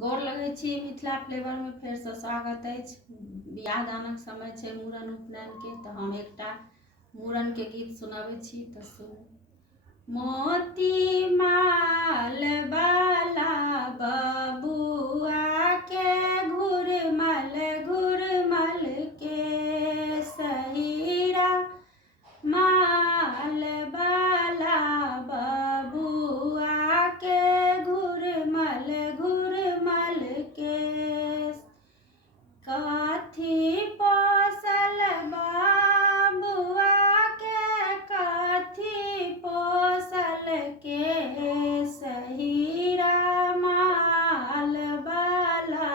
गोर लगै छी मिथिला फ्लेवर में फेर से स्वागत है। बियाह दानक समय है, मूड़न उपनयन के, तो हम एकटा मूड़न के गीत सुनाबै छी, तो सुनू। मोती माल बाला बबुआ के घुरमल घुरमल के सहीरा माल बाला बबुआ के घुरमल घुरमल के कथी पोसल बबुआ के कथी पोसल के सहीरा माल बाला